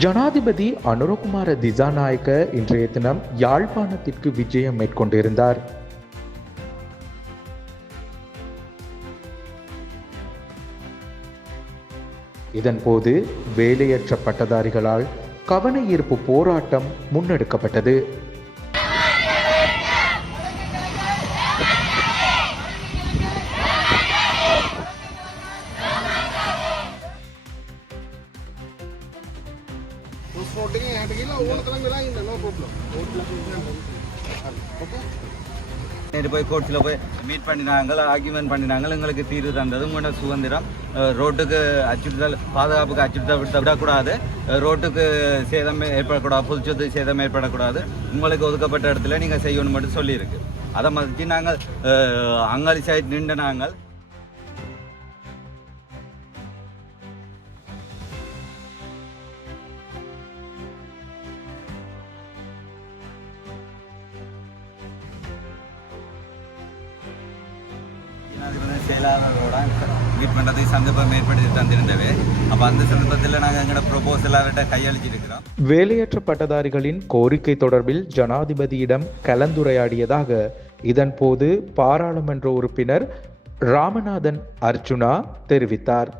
ஜனாதிபதி அனுரகுமார திசாநாயக்க இன்றைய தினம் யாழ்ப்பாணத்திற்கு விஜயம் மேற்கொண்டிருந்தார். இதன்போது வேலையற்ற பட்டதாரிகளால் கவன ஈர்ப்பு போராட்டம் முன்னெடுக்கப்பட்டது. நேற்று போய் கோர்ட்ஸில் போய் மீட் பண்ணினாங்க, ஆர்கியூமெண்ட் பண்ணினாங்க. எங்களுக்கு தீர்வு தந்தது உங்களோட சுதந்திரம். ரோட்டுக்கு அச்சுறுத்தல், பாதுகாப்புக்கு அச்சுறுத்தல் விடக்கூடாது, ரோட்டுக்கு சேதம் ஏற்படக்கூடாது, பொதுச்சொத்து சேதம் ஏற்படக்கூடாது, உங்களுக்கு ஒதுக்கப்பட்ட இடத்துல நீங்கள் செய்யணும் மட்டும் சொல்லியிருக்கு. அதை மதித்து நாங்கள் அங்காளி சைட் நின்று நாங்கள் செயலாளரோட மீட் பண்ணுறதுக்கு சந்தர்ப்பம் ஏற்படுத்தி தந்திருந்தவே. அப்போ அந்த சந்தர்ப்பத்தில் நாங்கள் எங்களோட ப்ரொபோசலார்கிட்ட கையளிச்சிருக்கிறோம். வேலையற்ற பட்டதாரிகளின் கோரிக்கை தொடர்பில் ஜனாதிபதியிடம் கலந்துரையாடியதாக இதன்போது பாராளுமன்ற உறுப்பினர் ராமநாதன் அர்ஜுனா தெரிவித்தார்.